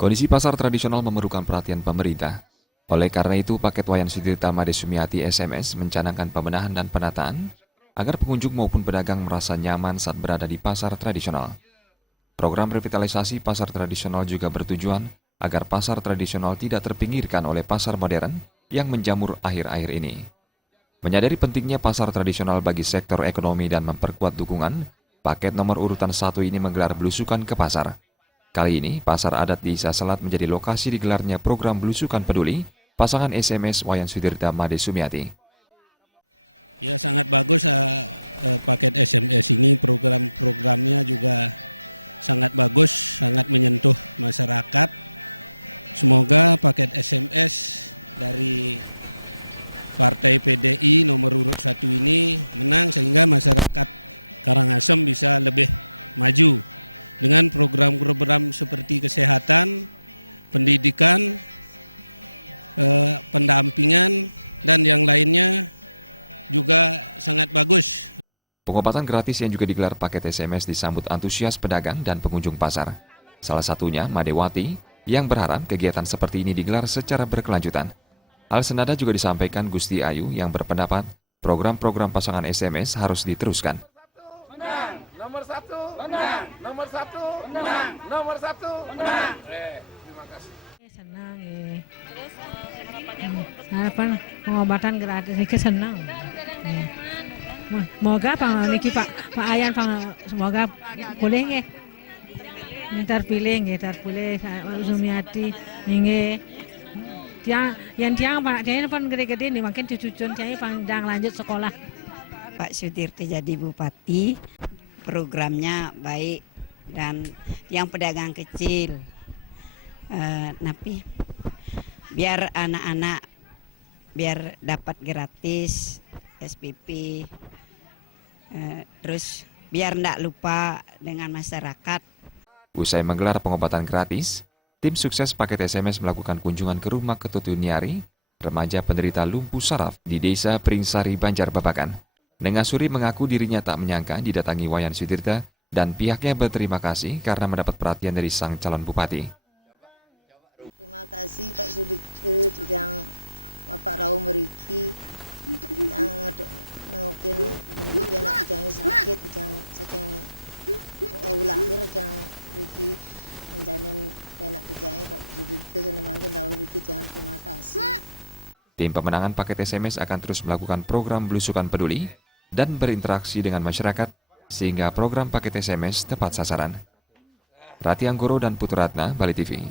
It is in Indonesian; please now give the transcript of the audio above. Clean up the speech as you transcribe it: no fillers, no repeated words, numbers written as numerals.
Kondisi pasar tradisional memerlukan perhatian pemerintah. Oleh karena itu, paket Wayan Sudirta Made Sumiati SMS mencanangkan pembenahan dan penataan agar pengunjung maupun pedagang merasa nyaman saat berada di pasar tradisional. Program revitalisasi pasar tradisional juga bertujuan agar pasar tradisional tidak terpinggirkan oleh pasar modern yang menjamur akhir-akhir ini. Menyadari pentingnya pasar tradisional bagi sektor ekonomi dan memperkuat dukungan, paket nomor urutan 1 ini menggelar belusukan ke pasar. Kali ini, pasar adat di Isa Selat menjadi lokasi digelarnya program belusukan peduli pasangan SMS Wayan Sudirta Made Sumiati. Ya, sangat bagus paket SMS ini, program-programnya juga sangat bagus, sangat menyentuh masyarakat. Semoga paket SMS dari Partai PDI nomor urut 1 ini menang sehingga masyarakat Karangasem bisa lebih maju dengan program-program seperti kesehatan, pendidikan, pendampingan, dan yang lainnya juga sangat bagus. Pengobatan gratis yang juga digelar paket SMS disambut antusias pedagang dan pengunjung pasar. Salah satunya Madewati yang berharap kegiatan seperti ini digelar secara berkelanjutan. Hal senada juga disampaikan Gusti Ayu yang berpendapat program-program pasangan SMS harus diteruskan. Menang, nomor 1, menang, nomor 1, menang, nomor 1, menang. Terima kasih. Senang ya. Terus harapan pengobatan gratis ini senang. Semoga Pak Ayan semoga boleh nggih. Terpilih Sumiati nggih. Tiang Pak Tiang pun gede-gede nih makin cucun Tiang pandang lanjut sekolah. Pak Sudirta jadi bupati, programnya baik dan yang pedagang kecil. Tapi biar anak-anak biar dapat gratis SPP, terus biar ndak lupa dengan masyarakat. Usai menggelar pengobatan gratis, tim sukses paket SMS melakukan kunjungan ke rumah Ketutuniari, remaja penderita lumpuh saraf di Desa Pringsari, Banjarbabakan. Nengasuri mengaku dirinya tak menyangka didatangi Wayan Sudirta dan pihaknya berterima kasih karena mendapat perhatian dari sang calon bupati. Terima kasih Pak Sudirta yang Bapak Raum Meriki yang nengokin ini anak yang sakit yang saking lahir yang Riki menjanin anak yang Pak Sudirta sana mangkin Raum Meriki jangan terima kasih. Tim pemenangan paket SMS akan terus melakukan program belusukan peduli dan berinteraksi dengan masyarakat sehingga program paket SMS tepat sasaran. Rati Anggoro dan Putu Ratna, Bali TV.